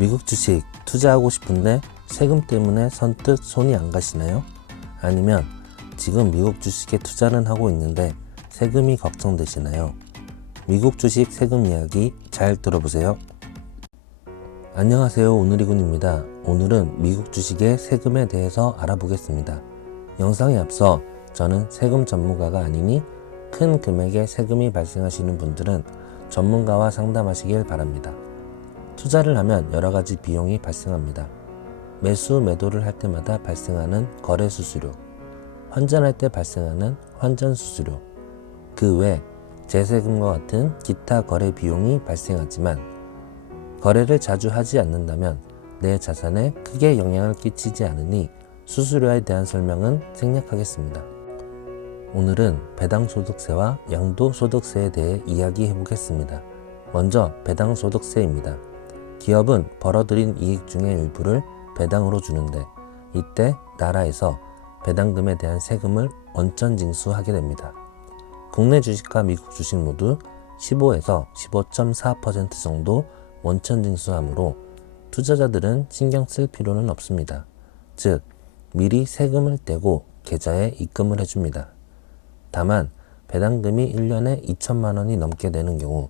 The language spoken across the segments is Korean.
미국 주식 투자하고 싶은데 세금 때문에 선뜻 손이 안 가시나요? 아니면 지금 미국 주식에 투자는 하고 있는데 세금이 걱정되시나요? 미국 주식 세금 이야기 잘 들어보세요. 안녕하세요. 오늘이군입니다. 오늘은 미국 주식의 세금에 대해서 알아보겠습니다. 영상에 앞서 저는 세금 전문가가 아니니 큰 금액의 세금이 발생하시는 분들은 전문가와 상담하시길 바랍니다. 투자를 하면 여러 가지 비용이 발생합니다. 매수, 매도를 할 때마다 발생하는 거래 수수료, 환전할 때 발생하는 환전 수수료, 그외 재세금과 같은 기타 거래 비용이 발생하지만 거래를 자주 하지 않는다면 내 자산에 크게 영향을 끼치지 않으니 수수료에 대한 설명은 생략하겠습니다. 오늘은 배당소득세와 양도소득세에 대해 이야기해 보겠습니다. 먼저 배당소득세입니다. 기업은 벌어들인 이익 중의 일부를 배당으로 주는데 이때 나라에서 배당금에 대한 세금을 원천 징수하게 됩니다. 국내 주식과 미국 주식 모두 15에서 15.4% 정도 원천 징수하므로 투자자들은 신경 쓸 필요는 없습니다. 즉, 미리 세금을 떼고 계좌에 입금을 해줍니다. 다만 배당금이 1년에 2천만 원이 넘게 되는 경우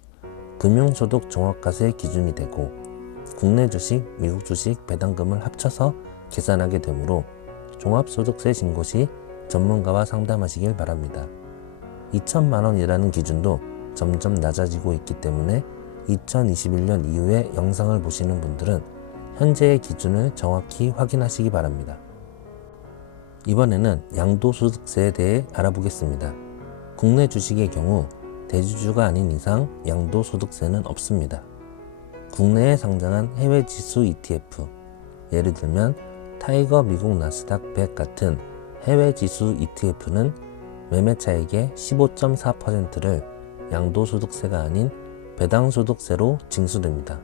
금융소득 종합과세 기준이 되고 국내 주식, 미국 주식 배당금을 합쳐서 계산하게 되므로 종합소득세 신고 시 전문가와 상담하시길 바랍니다. 2천만 원이라는 기준도 점점 낮아지고 있기 때문에 2021년 이후에 영상을 보시는 분들은 현재의 기준을 정확히 확인하시기 바랍니다. 이번에는 양도소득세에 대해 알아보겠습니다. 국내 주식의 경우 대주주가 아닌 이상 양도소득세는 없습니다. 국내에 상장한 해외 지수 ETF, 예를 들면 타이거 미국 나스닥 100 같은 해외 지수 ETF는 매매 차익의 15.4%를 양도소득세가 아닌 배당소득세로 징수됩니다.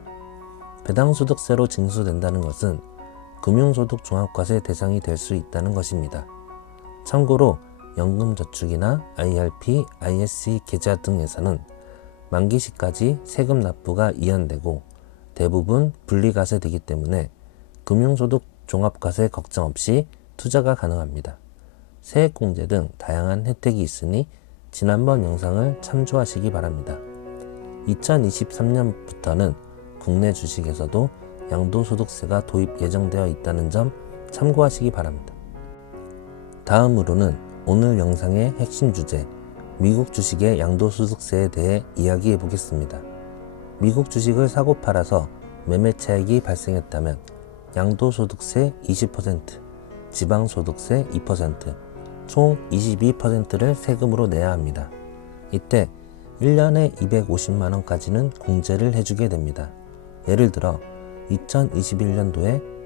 배당소득세로 징수된다는 것은 금융소득 종합과세 대상이 될 수 있다는 것입니다. 참고로 연금저축이나 IRP, ISC 계좌 등에서는 만기 시까지 세금 납부가 이연되고 대부분 분리과세되기 때문에 금융소득 종합과세 걱정 없이 투자가 가능합니다. 세액공제 등 다양한 혜택이 있으니 지난번 영상을 참조하시기 바랍니다. 2023년부터는 국내 주식에서도 양도소득세가 도입 예정되어 있다는 점 참고하시기 바랍니다. 다음으로는 오늘 영상의 핵심 주제, 미국 주식의 양도소득세에 대해 이야기해 보겠습니다. 미국 주식을 사고 팔아서 매매 차익이 발생했다면 양도소득세 20%, 지방소득세 2%, 총 22%를 세금으로 내야 합니다. 이때 1년에 250만원까지는 공제를 해주게 됩니다. 예를 들어 2021년도에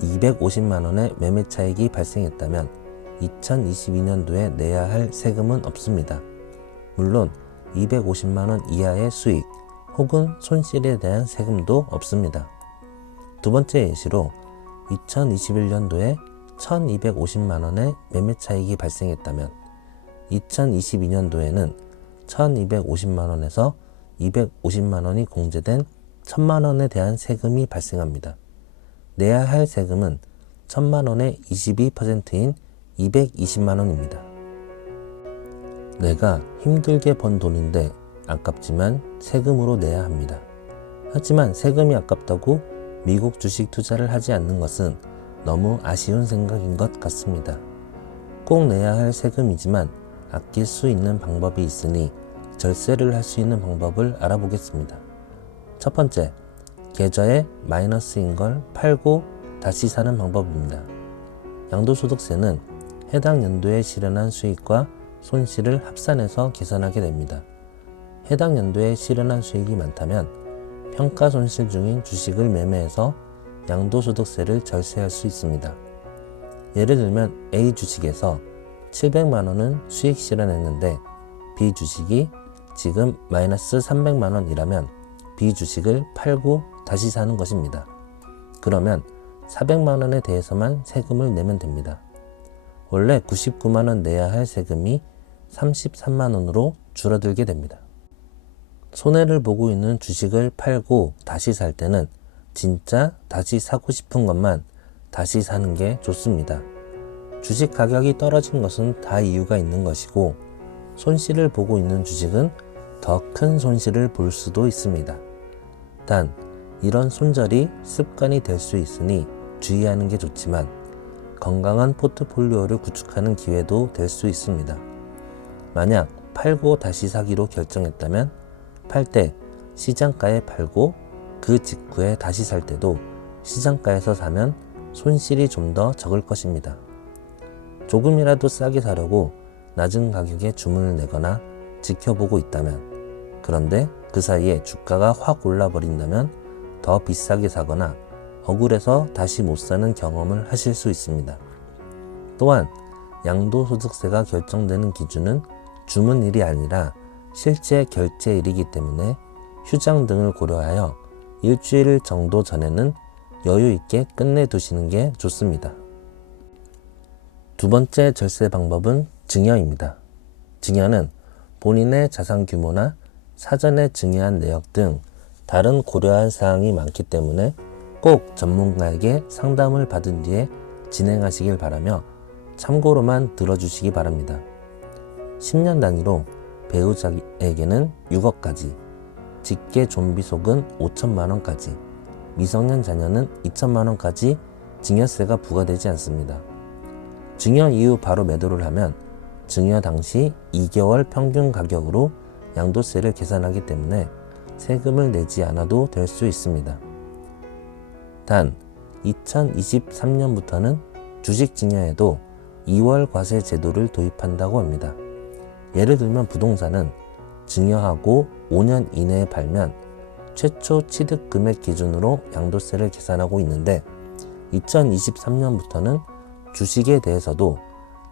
250만원의 매매 차익이 발생했다면 2022년도에 내야 할 세금은 없습니다. 물론 250만원 이하의 수익 혹은 손실에 대한 세금도 없습니다. 두 번째 예시로 2021년도에 1250만 원의 매매 차익이 발생했다면 2022년도에는 1250만 원에서 250만 원이 공제된 1000만 원에 대한 세금이 발생합니다. 내야 할 세금은 1000만 원의 22%인 220만 원입니다. 내가 힘들게 번 돈인데 아깝지만 세금으로 내야 합니다. 하지만 세금이 아깝다고 미국 주식 투자를 하지 않는 것은 너무 아쉬운 생각인 것 같습니다. 꼭 내야 할 세금이지만 아낄 수 있는 방법이 있으니 절세를 할 수 있는 방법을 알아보겠습니다. 첫 번째, 계좌에 마이너스인 걸 팔고 다시 사는 방법입니다. 양도소득세는 해당 연도에 실현한 수익과 손실을 합산해서 계산하게 됩니다. 해당 연도에 실현한 수익이 많다면 평가 손실 중인 주식을 매매해서 양도소득세를 절세할 수 있습니다. 예를 들면 A 주식에서 700만 원은 수익 실현했는데 B 주식이 지금 마이너스 300만 원이라면 B 주식을 팔고 다시 사는 것입니다. 그러면 400만 원에 대해서만 세금을 내면 됩니다. 원래 99만 원 내야 할 세금이 33만 원으로 줄어들게 됩니다. 손해를 보고 있는 주식을 팔고 다시 살 때는 진짜 다시 사고 싶은 것만 다시 사는 게 좋습니다. 주식 가격이 떨어진 것은 다 이유가 있는 것이고 손실을 보고 있는 주식은 더 큰 손실을 볼 수도 있습니다. 단 이런 손절이 습관이 될 수 있으니 주의하는 게 좋지만 건강한 포트폴리오를 구축하는 기회도 될 수 있습니다. 만약 팔고 다시 사기로 결정했다면 팔 때 시장가에 팔고 그 직후에 다시 살 때도 시장가에서 사면 손실이 좀 더 적을 것입니다. 조금이라도 싸게 사려고 낮은 가격에 주문을 내거나 지켜보고 있다면 그런데 그 사이에 주가가 확 올라버린다면 더 비싸게 사거나 억울해서 다시 못 사는 경험을 하실 수 있습니다. 또한 양도소득세가 결정되는 기준은 주문일이 아니라 실제 결제일이기 때문에 휴장 등을 고려하여 일주일 정도 전에는 여유 있게 끝내두시는 게 좋습니다. 두 번째 절세 방법은 증여입니다. 증여는 본인의 자산 규모나 사전에 증여한 내역 등 다른 고려할 사항이 많기 때문에 꼭 전문가에게 상담을 받은 뒤에 진행하시길 바라며 참고로만 들어주시기 바랍니다. 10년 단위로 배우자에게는 6억까지, 직계 좀비 속은 5천만 원까지, 미성년 자녀는 2천만 원까지 증여세가 부과되지 않습니다. 증여 이후 바로 매도를 하면 증여 당시 2개월 평균 가격으로 양도세를 계산하기 때문에 세금을 내지 않아도 될 수 있습니다. 단 2023년부터는 주식 증여에도 2월 과세 제도를 도입한다고 합니다. 예를 들면 부동산은 증여하고 5년 이내에 팔면 최초 취득 금액 기준으로 양도세를 계산하고 있는데 2023년부터는 주식에 대해서도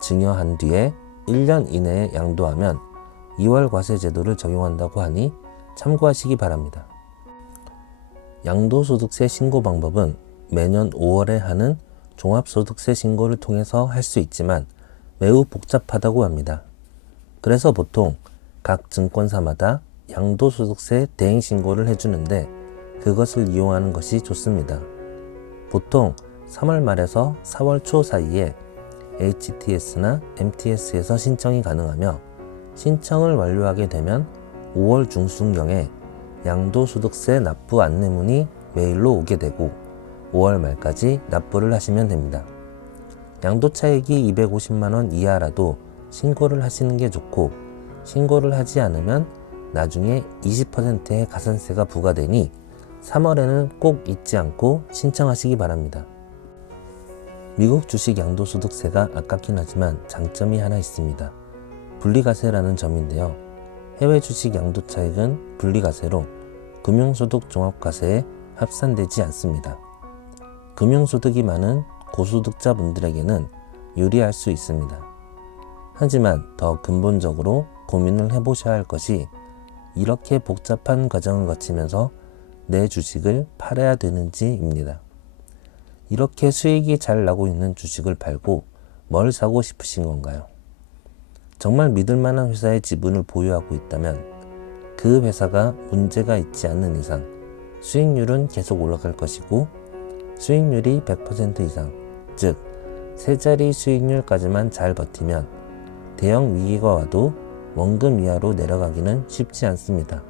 증여한 뒤에 1년 이내에 양도하면 2월 과세 제도를 적용한다고 하니 참고하시기 바랍니다. 양도소득세 신고 방법은 매년 5월에 하는 종합소득세 신고를 통해서 할 수 있지만 매우 복잡하다고 합니다. 그래서 보통 각 증권사마다 양도소득세 대행 신고를 해주는데 그것을 이용하는 것이 좋습니다. 보통 3월 말에서 4월 초 사이에 HTS나 MTS에서 신청이 가능하며 신청을 완료하게 되면 5월 중순경에 양도소득세 납부 안내문이 메일로 오게 되고 5월 말까지 납부를 하시면 됩니다. 양도 차익이 250만원 이하라도 신고를 하시는 게 좋고 신고를 하지 않으면 나중에 20%의 가산세가 부과되니 3월에는 꼭 잊지 않고 신청하시기 바랍니다. 미국 주식 양도소득세가 아깝긴 하지만 장점이 하나 있습니다. 분리과세라는 점인데요. 해외 주식 양도 차익은 분리과세로 금융소득 종합과세에 합산되지 않습니다. 금융소득이 많은 고소득자분들에게는 유리할 수 있습니다. 하지만 더 근본적으로 고민을 해보셔야 할 것이 이렇게 복잡한 과정을 거치면서 내 주식을 팔아야 되는지입니다. 이렇게 수익이 잘 나고 있는 주식을 팔고 뭘 사고 싶으신 건가요? 정말 믿을 만한 회사의 지분을 보유하고 있다면 그 회사가 문제가 있지 않는 이상 수익률은 계속 올라갈 것이고 수익률이 100% 이상, 즉, 세 자리 수익률까지만 잘 버티면 대형 위기가 와도 원금 이하로 내려가기는 쉽지 않습니다.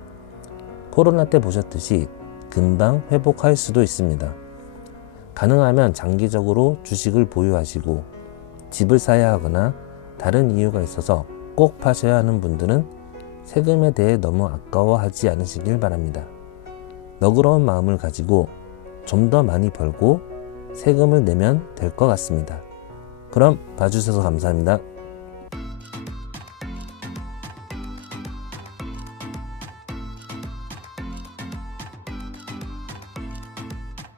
코로나 때 보셨듯이 금방 회복할 수도 있습니다. 가능하면 장기적으로 주식을 보유하시고 집을 사야 하거나 다른 이유가 있어서 꼭 파셔야 하는 분들은 세금에 대해 너무 아까워하지 않으시길 바랍니다. 너그러운 마음을 가지고 좀 더 많이 벌고 세금을 내면 될 것 같습니다. 그럼 봐주셔서 감사합니다.